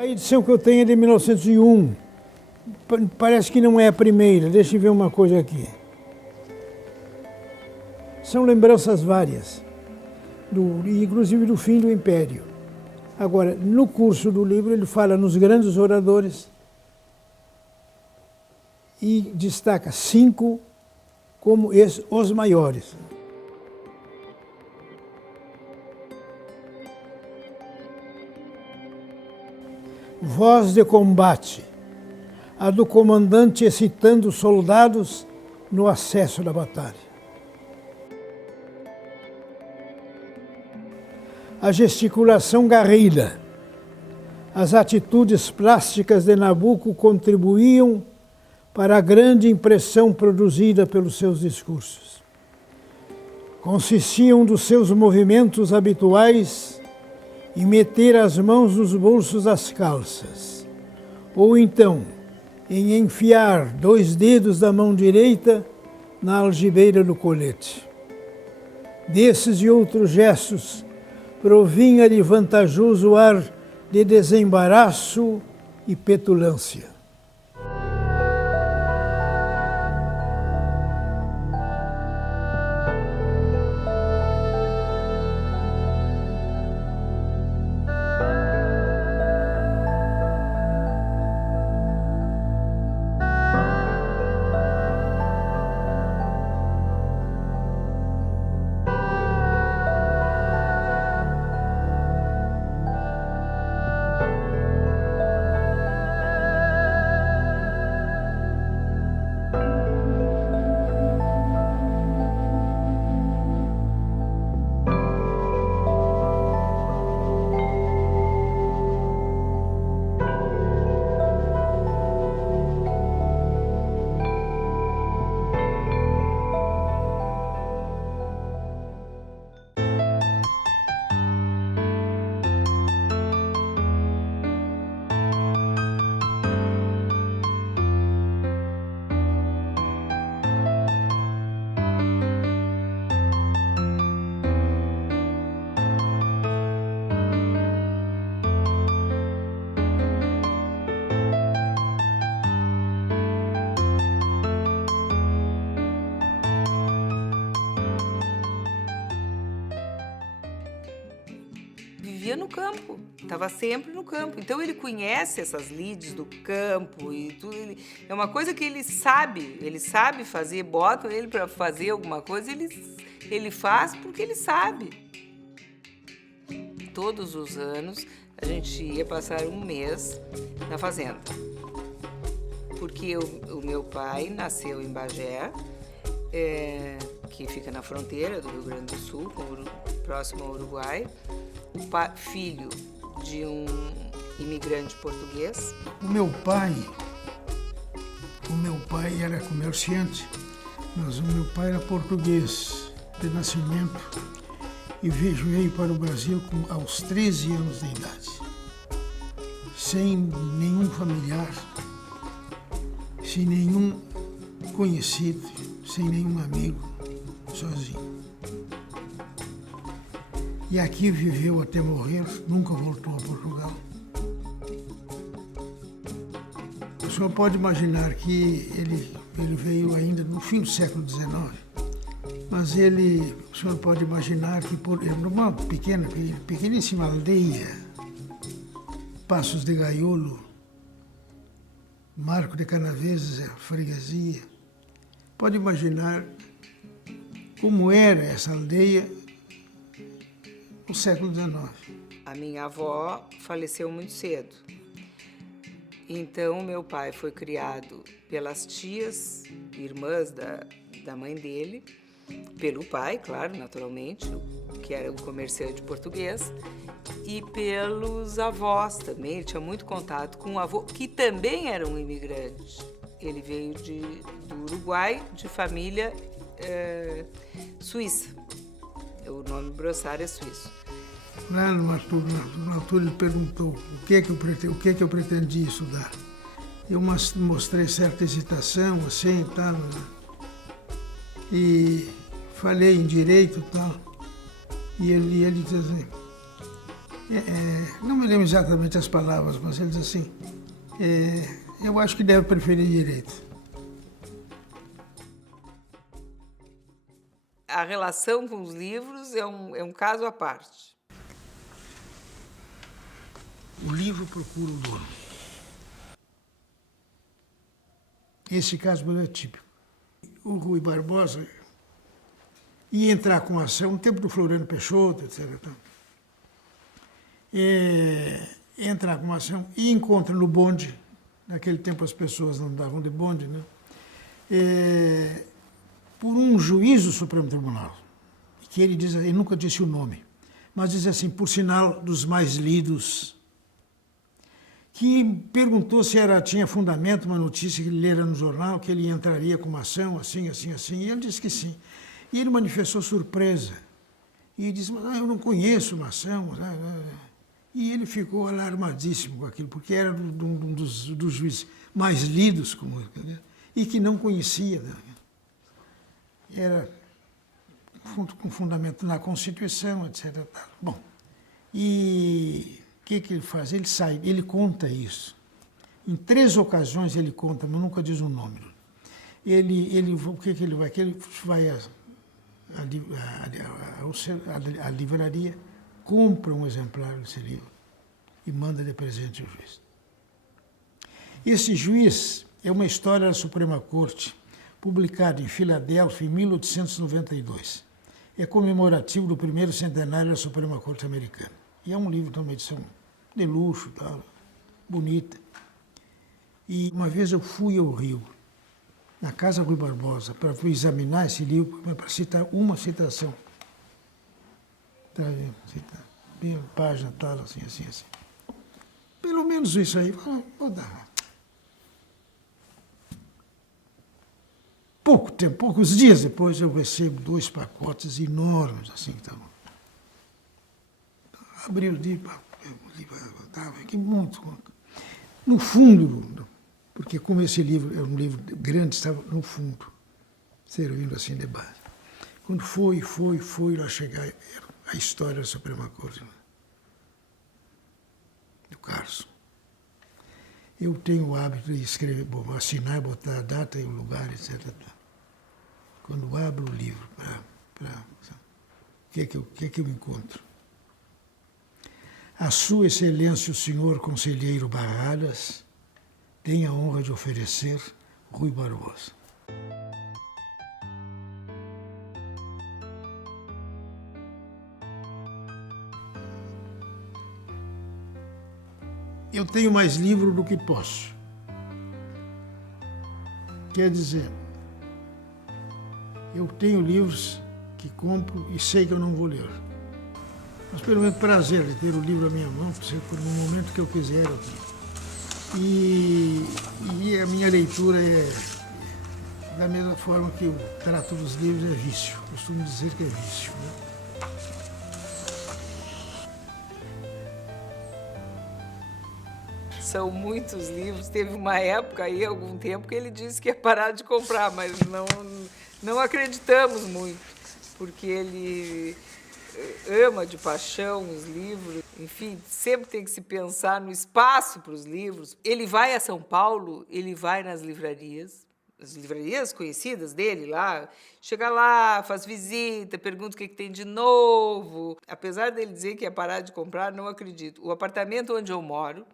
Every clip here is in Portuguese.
A edição que eu tenho é de 1901. Parece que não é a primeira. Deixa eu ver uma coisa aqui. São lembranças várias, inclusive do fim do Império. Agora, no curso do livro, ele fala nos grandes oradores e destaca 5 como os maiores. Voz de combate, a do comandante excitando os soldados no acesso da batalha. A gesticulação garrida, as atitudes plásticas de Nabuco contribuíam para a grande impressão produzida pelos seus discursos. Consistiam dos seus movimentos habituais em meter as mãos nos bolsos das calças, ou então em enfiar 2 dedos da mão direita na algibeira do colete. Desses e outros gestos provinha-lhe vantajoso ar de desembaraço e petulância. Vivia no campo, estava sempre no campo. Então ele conhece essas lides do campo e tudo. É uma coisa que ele sabe fazer, botam ele para fazer alguma coisa, ele faz porque ele sabe. Todos os anos a gente ia passar um mês na fazenda. Porque o meu pai nasceu em Bagé, que fica na fronteira do Rio Grande do Sul, próximo ao Uruguai. Filho de um imigrante português. O meu pai era comerciante, mas o meu pai era português de nascimento e veio para o Brasil aos 13 anos de idade, sem nenhum familiar, sem nenhum conhecido, sem nenhum amigo, sozinho. E aqui viveu até morrer, nunca voltou a Portugal. O senhor pode imaginar que ele veio ainda no fim do século XIX, mas o senhor pode imaginar que numa pequeníssima aldeia, Passos de Gaiolo, Marco de Canaveses, a freguesia, pode imaginar como era essa aldeia no século XIX. A minha avó faleceu muito cedo. Então, meu pai foi criado pelas tias, irmãs da mãe dele, pelo pai, claro, naturalmente, que era um comerciante português, e pelos avós também. Ele tinha muito contato com o avô, que também era um imigrante. Ele veio do Uruguai, de família suíça. O nome Brossard é suíço. Lá no Arthur ele perguntou o que eu pretendia estudar. Eu mostrei certa hesitação, assim, tal, e falei em direito e tal. E ele disse assim, Não me lembro exatamente as palavras, mas ele diz assim, eu acho que deve preferir direito. A relação com os livros é um caso à parte. O livro procura o dono. Esse caso é típico. O Rui Barbosa ia entrar com ação no tempo do Floriano Peixoto, etc. Entrar com ação e encontra no bonde, naquele tempo as pessoas não andavam de bonde, né? Por um juiz do Supremo Tribunal, que ele nunca disse o nome, mas diz assim, por sinal dos mais lidos, que perguntou se tinha fundamento uma notícia que ele lera no jornal, que ele entraria com uma ação, assim, assim, assim, e ele disse que sim. E ele manifestou surpresa, e disse, mas eu não conheço uma ação. E ele ficou alarmadíssimo com aquilo, porque era um dos juízes mais lidos, e que não conhecia. Era com fundamento na Constituição, etc. Bom, e o que ele faz? Ele conta isso. Em 3 ocasiões ele conta, mas nunca diz o nome. O que ele vai? Que ele vai à livraria, compra um exemplar desse livro e manda de presente ao juiz. Esse juiz é uma história da Suprema Corte, publicado em Filadélfia em 1892. É comemorativo do primeiro centenário da Suprema Corte Americana. E é um livro de uma edição de luxo, tal, bonita. E uma vez eu fui ao Rio, na Casa Rui Barbosa, para examinar esse livro, para citar uma citação. Bem a página tal, assim, assim, assim. Pelo menos isso aí, vou dar. Poucos dias depois, eu recebo 2 pacotes enormes, assim, que estavam. Abri o livro, estava aqui muito. No fundo, porque como esse livro é um livro grande, estava no fundo, servindo assim de base. Quando foi lá chegar, era a história da Suprema Corte, do Carson. Eu tenho o hábito de escrever, assinar, botar a data e o lugar, etc. Quando abro o livro, o que é que eu encontro? A Sua Excelência, o Senhor Conselheiro Barradas, tem a honra de oferecer Rui Barbosa. Eu tenho mais livro do que posso. Quer dizer, eu tenho livros que compro e sei que eu não vou ler. Mas pelo menos prazer de ter o livro à minha mão, por um momento que eu quiser. E a minha leitura é da mesma forma que eu trato dos livros, é vício. Costumo dizer que é vício, né? São muitos livros. Teve uma época aí, algum tempo, que ele disse que ia parar de comprar, mas não acreditamos muito, porque ele ama de paixão os livros. Enfim, sempre tem que se pensar no espaço para os livros. Ele vai a São Paulo, ele vai nas livrarias, as livrarias conhecidas dele lá, chega lá, faz visita, pergunta o que tem de novo. Apesar dele dizer que ia parar de comprar, não acredito. O apartamento onde eu moro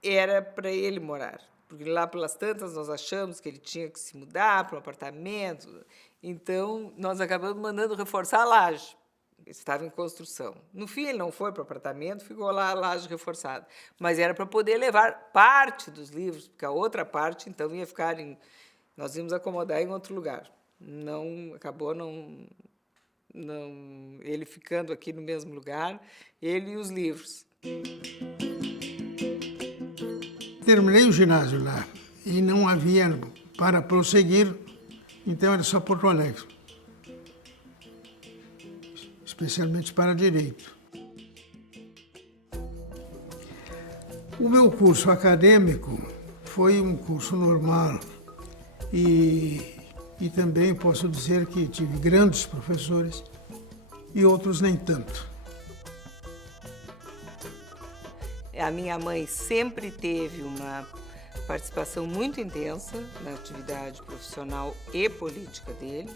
era para ele morar, porque lá pelas tantas nós achamos que ele tinha que se mudar para um apartamento, então nós acabamos mandando reforçar a laje. Estava em construção. No fim, ele não foi para o apartamento, ficou lá a laje reforçada. Mas era para poder levar parte dos livros, porque a outra parte, então, ia ficar nós íamos acomodar em outro lugar. Acabou ele ficando aqui no mesmo lugar, ele e os livros. Terminei o ginásio lá e não havia para prosseguir, então era só Porto Alegre, especialmente para Direito. O meu curso acadêmico foi um curso normal e também posso dizer que tive grandes professores e outros nem tanto. A minha mãe sempre teve uma participação muito intensa na atividade profissional e política dele.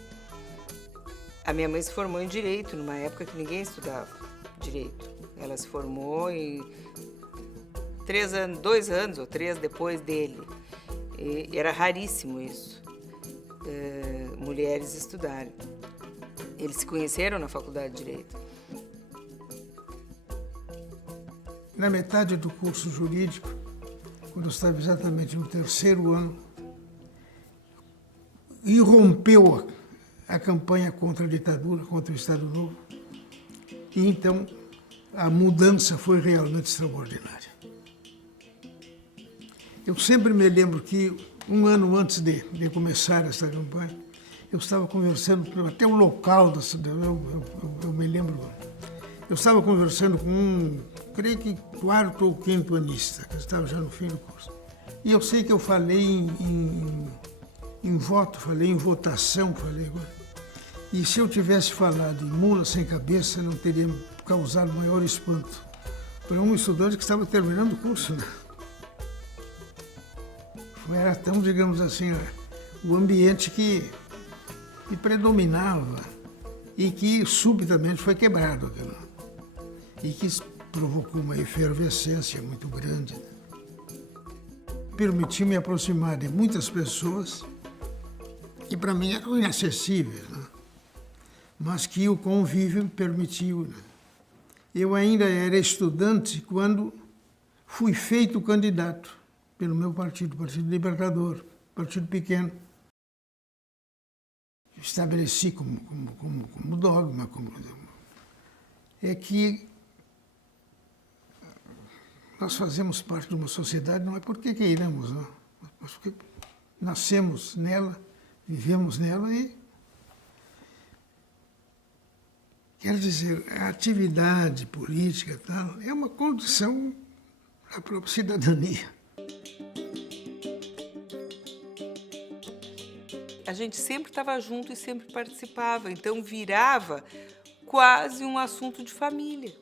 A minha mãe se formou em Direito, numa época que ninguém estudava Direito. Ela se formou em 2 anos ou 3 depois dele. E era raríssimo isso, mulheres estudarem. Eles se conheceram na Faculdade de Direito. Na metade do curso jurídico, quando eu estava exatamente no 3º ano, irrompeu a campanha contra a ditadura, contra o Estado Novo, e então a mudança foi realmente extraordinária. Eu sempre me lembro que, um ano antes de começar essa campanha, eu estava conversando, até o local, eu me lembro, eu estava conversando com creio que 4º ou 5º anista, que estava já no fim do curso. E eu sei que eu falei em voto, falei em votação, e se eu tivesse falado em mula sem cabeça, não teria causado maior espanto para um estudante que estava terminando o curso, né? Era tão, digamos assim, o ambiente que predominava e que subitamente foi quebrado aquilo, e que provocou uma efervescência muito grande. Permitiu me aproximar de muitas pessoas que para mim eram inacessíveis, né? Mas que o convívio me permitiu. Né? Eu ainda era estudante quando fui feito candidato pelo meu partido, Partido Libertador, partido pequeno. Estabeleci como dogma, é que nós fazemos parte de uma sociedade, não é porque queiramos, não, mas porque nascemos nela, vivemos nela e, quer dizer, a atividade política tal, é uma condição da própria cidadania. A gente sempre estava junto e sempre participava, então virava quase um assunto de família.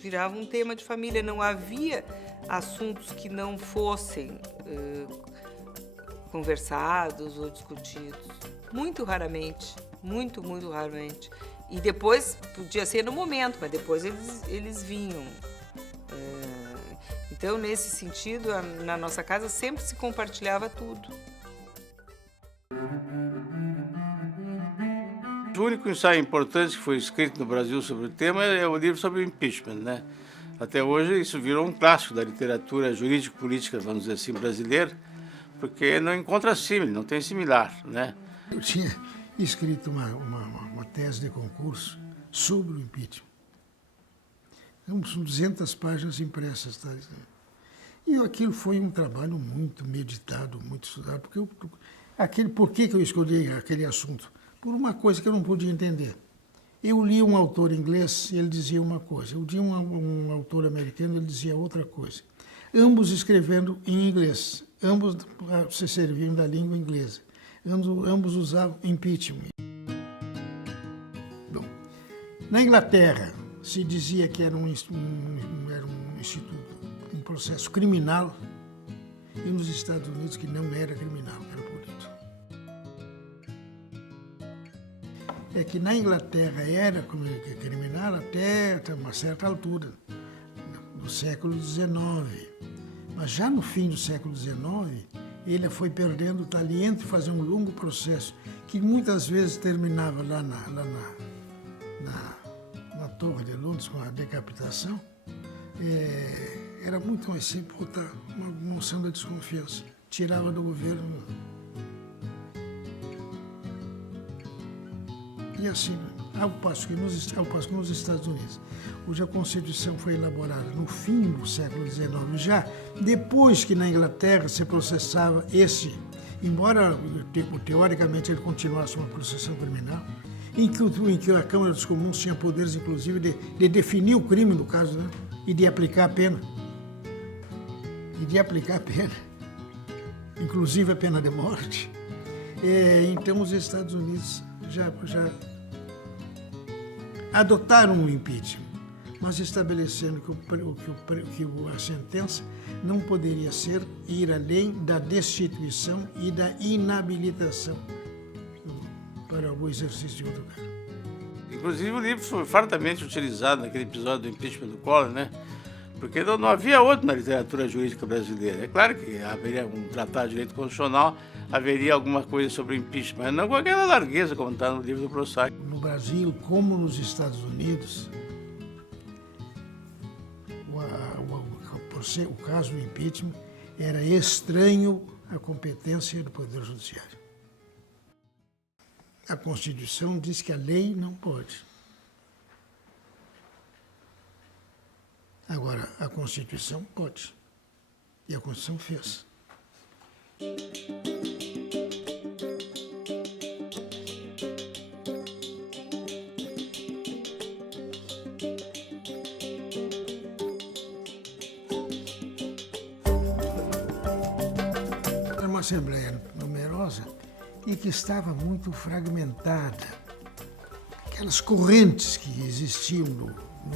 Virava um tema de família, não havia assuntos que não fossem conversados ou discutidos. Muito raramente, muito raramente. E depois, podia ser no momento, mas depois eles vinham. Então, nesse sentido, na nossa casa sempre se compartilhava tudo. O único ensaio importante que foi escrito no Brasil sobre o tema é o livro sobre o impeachment, né? Até hoje isso virou um clássico da literatura jurídico-política, vamos dizer assim, brasileira, porque não encontra símile, não tem similar, né? Eu tinha escrito uma tese de concurso sobre o impeachment. São 200 páginas impressas. Tá? E aquilo foi um trabalho muito meditado, muito estudado, porque por que eu escolhi aquele assunto? Por uma coisa que eu não podia entender. Eu li um autor inglês e ele dizia uma coisa, eu li um autor americano e ele dizia outra coisa. Ambos escrevendo em inglês, ambos se serviam da língua inglesa, ambos usavam impeachment. Bom, na Inglaterra se dizia que era um instituto, um processo criminal, e nos Estados Unidos que não era criminal, era político. É que na Inglaterra era criminal até uma certa altura, do século XIX. Mas já no fim do século XIX, ele foi perdendo o talento de fazer um longo processo, que muitas vezes terminava lá na Torre de Londres, com a decapitação. Era muito mais simples botar uma moção de desconfiança. Tirava do governo. E assim, ao passo que nos Estados Unidos, hoje a Constituição foi elaborada no fim do século XIX, já depois que na Inglaterra se processava embora teoricamente ele continuasse uma processão criminal, em que a Câmara dos Comuns tinha poderes, inclusive, de definir o crime, no caso, né? E de aplicar a pena. Inclusive a pena de morte. Então, os Estados Unidos já adotaram o impeachment. mas estabelecendo que a sentença não poderia ir além da destituição e da inabilitação para o exercício de outro cargo. Inclusive o livro foi fartamente utilizado naquele episódio do impeachment do Collor, né? Porque não havia outro na literatura jurídica brasileira. É claro que haveria um tratado de direito constitucional, haveria alguma coisa sobre o impeachment, mas não com aquela largueza como está no livro do Prossag. No Brasil, como nos Estados Unidos, por ser o caso do impeachment, era estranho à competência do Poder Judiciário. A Constituição diz que a lei não pode. Agora, a Constituição pode. E a Constituição fez. Era uma Assembleia numerosa e que estava muito fragmentada. Aquelas correntes que existiam no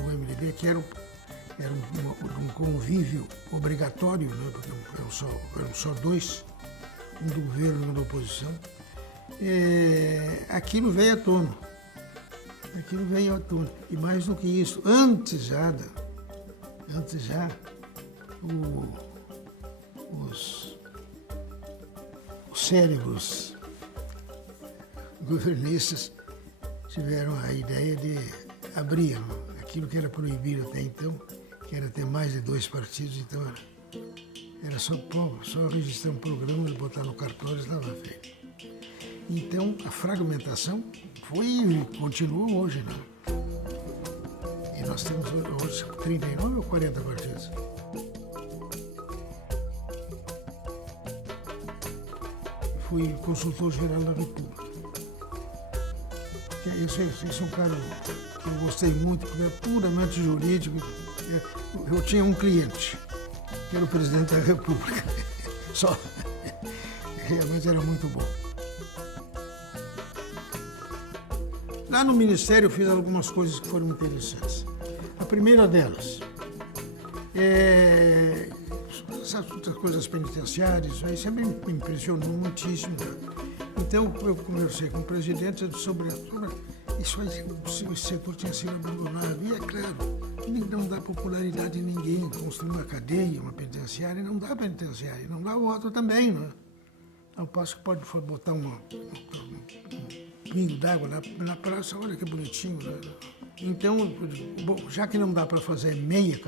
MDB, que eram um convívio obrigatório, né, porque eram só dois, um do governo e um da oposição. Aquilo veio à tona. E mais do que isso, antes já os cérebros governistas tiveram a ideia de abrir aquilo que era proibido até então, que era ter mais de 2 partidos, então era só registrar um programa e botar no cartório e estava feito. Então a fragmentação continua hoje, né? E nós temos hoje 39 ou 40 partidos. Fui consultor-geral da República. Esse é um cara que eu gostei muito, porque é puramente jurídico. Eu tinha um cliente, que era o presidente da República. Só. Realmente era muito bom. Lá no Ministério eu fiz algumas coisas que foram interessantes. A primeira delas, essas outras coisas penitenciárias, aí sempre me impressionou muitíssimo. Então eu conversei com o presidente sobre isso aí, o setor tinha sido abandonado. E é claro, não dá popularidade em ninguém, construir uma cadeia, uma penitenciária, não dá penitenciária, não dá voto também, não é? Ao passo que pode botar um pingo d'água na praça, olha que bonitinho. Né? Então, bom, já que não dá para fazer meia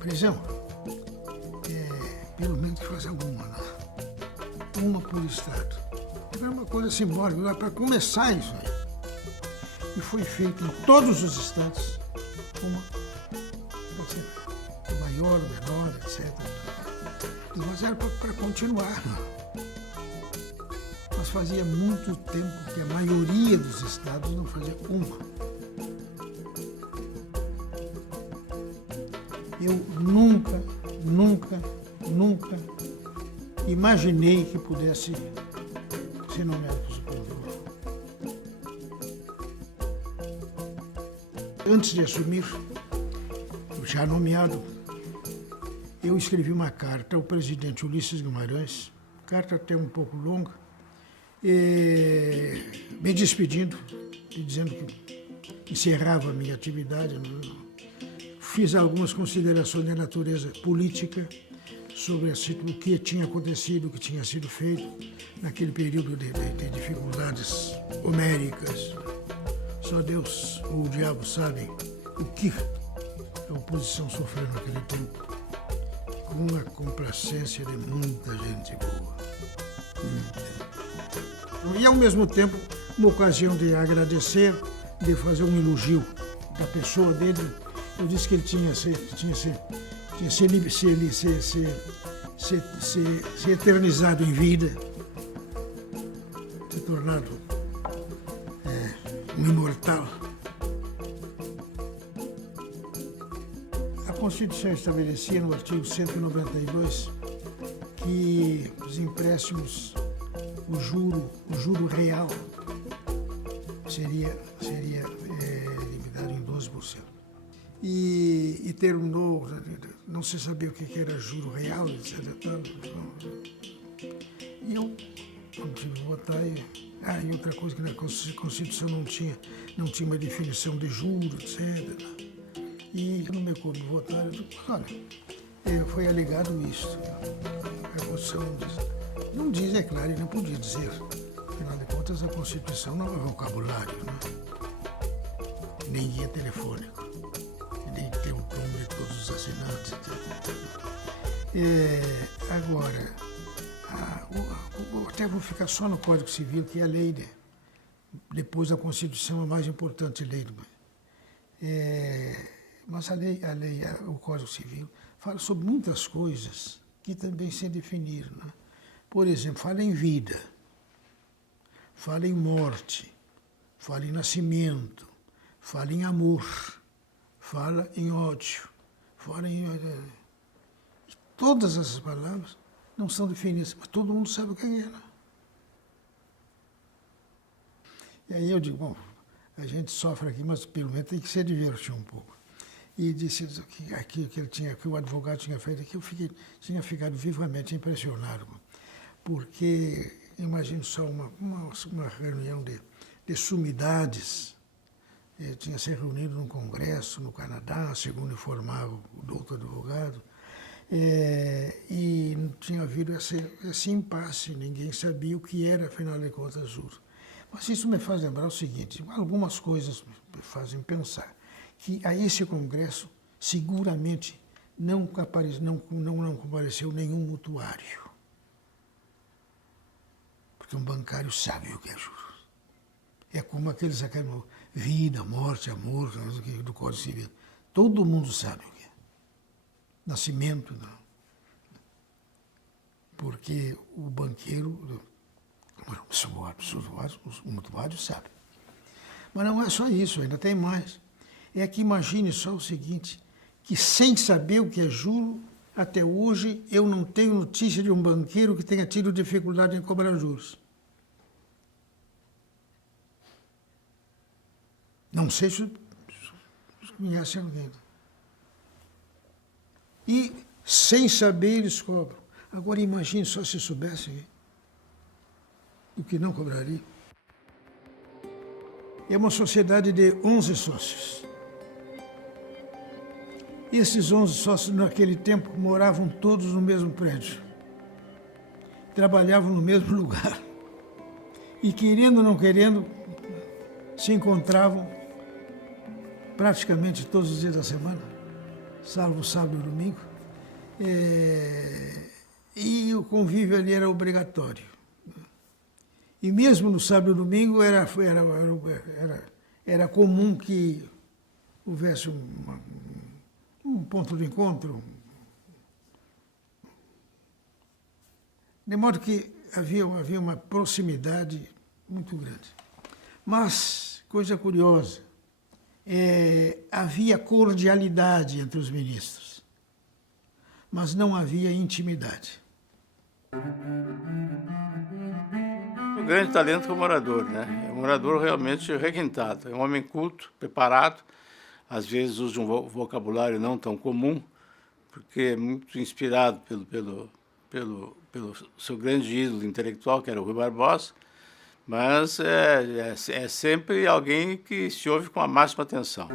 prisão, pelo menos que faça alguma, né? Uma por estado. É uma coisa simbólica, para começar isso aí. E foi feito em todos os estados, uma, maior, menor, etc. Mas era para continuar. Mas fazia muito tempo que a maioria dos estados não fazia uma. Eu nunca imaginei que pudesse ser nomeado para o Supremo Tribunal. Antes de assumir, já nomeado, eu escrevi uma carta ao presidente Ulisses Guimarães, carta até um pouco longa, me despedindo e dizendo que encerrava a minha atividade. Fiz algumas considerações de natureza política sobre o que tinha acontecido, o que tinha sido feito naquele período de dificuldades homéricas. Só Deus ou o diabo sabem o que a oposição sofreu naquele tempo, com a complacência de muita gente boa. E, ao mesmo tempo, uma ocasião de agradecer, de fazer um elogio da pessoa dele. Eu disse que ele tinha se eternizado em vida, se tornado um imortal. A Constituição estabelecia no artigo 192 que os empréstimos, o juro real, seria limitado em 12%. E terminou, não se sabia o que era juro real, etc. E eu não tive que votar. E outra coisa que na Constituição não tinha uma definição de juro, etc. E no meu corpo de votar, eu disse, olha, foi alegado isso. A Constituição não diz, é claro, ele não podia dizer. Afinal de contas, a Constituição não é vocabulário, né? Nem guia telefônico, nem tem o número de todos os assinantes, etc. Agora, até vou ficar só no Código Civil, que é a lei, né? Depois da Constituição, a mais importante lei. Mas o Código Civil fala sobre muitas coisas que também se definiram, né? Por exemplo, fala em vida, fala em morte, fala em nascimento, fala em amor, fala em ódio, fala em... Todas essas palavras não são definidas, mas todo mundo sabe o que é, né? E aí eu digo, bom, a gente sofre aqui, mas pelo menos tem que se divertir um pouco. E disse que o advogado tinha feito aqui, tinha ficado vivamente impressionado, porque imagino só uma reunião de sumidades. Eu tinha se reunido num congresso no Canadá, segundo informava o doutor advogado, e não tinha havido esse impasse, ninguém sabia o que era, afinal de contas, juro. Mas isso me faz lembrar o seguinte, algumas coisas me fazem pensar que a esse congresso seguramente não compareceu nenhum mutuário, porque um bancário sabe o que é juros. É como aqueles vida, morte, amor, do Código Civil. Todo mundo sabe o que é. Nascimento, não. Porque o banqueiro, o mutuário sabe. Mas não é só isso, ainda tem mais. É que imagine só o seguinte, que sem saber o que é juro, até hoje eu não tenho notícia de um banqueiro que tenha tido dificuldade em cobrar juros. Não sei se conhece alguém. E sem saber eles cobram. Agora imagine só se soubessem o que não cobraria. É uma sociedade de 11 sócios. Esses 11 sócios, naquele tempo, moravam todos no mesmo prédio. Trabalhavam no mesmo lugar. E, querendo ou não querendo, se encontravam praticamente todos os dias da semana, salvo sábado e domingo. E o convívio ali era obrigatório. E mesmo no sábado e domingo era comum que houvesse um ponto de encontro. De modo que havia uma proximidade muito grande. Mas, coisa curiosa, havia cordialidade entre os ministros, mas não havia intimidade. O grande talento é o morador, né? É um morador realmente requintado, é um homem culto, preparado, às vezes usa um vocabulário não tão comum, porque é muito inspirado pelo seu grande ídolo intelectual, que era o Rui Barbosa, mas é sempre alguém que se ouve com a máxima atenção.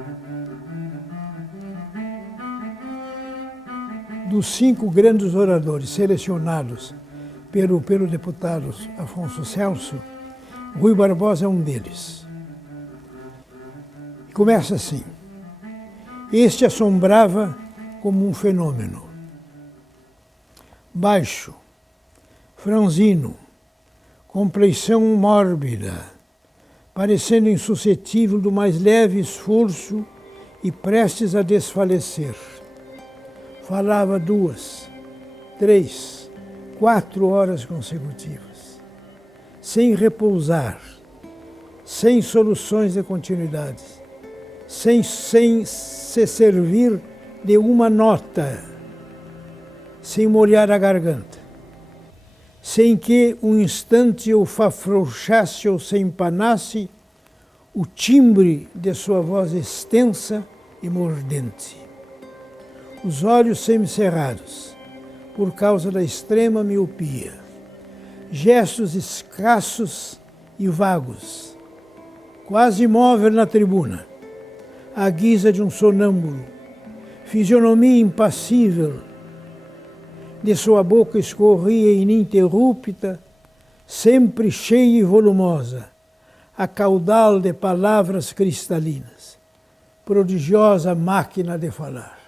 Dos 5 grandes oradores selecionados pelo deputado Afonso Celso, Rui Barbosa é um deles. Começa assim: este assombrava como um fenômeno. Baixo, franzino, compleição mórbida, parecendo insuscetível do mais leve esforço e prestes a desfalecer. Falava 2, 3, 4 horas consecutivas, sem repousar, sem soluções de continuidade, sem se servir de uma nota, sem molhar a garganta, sem que um instante o afrouxasse ou se empanasse, o timbre de sua voz extensa e mordente. Os olhos semicerrados, por causa da extrema miopia. Gestos escassos e vagos, quase imóvel na tribuna, à guisa de um sonâmbulo. Fisionomia impassível, de sua boca escorria ininterrupta, sempre cheia e volumosa, a caudal de palavras cristalinas, prodigiosa máquina de falar.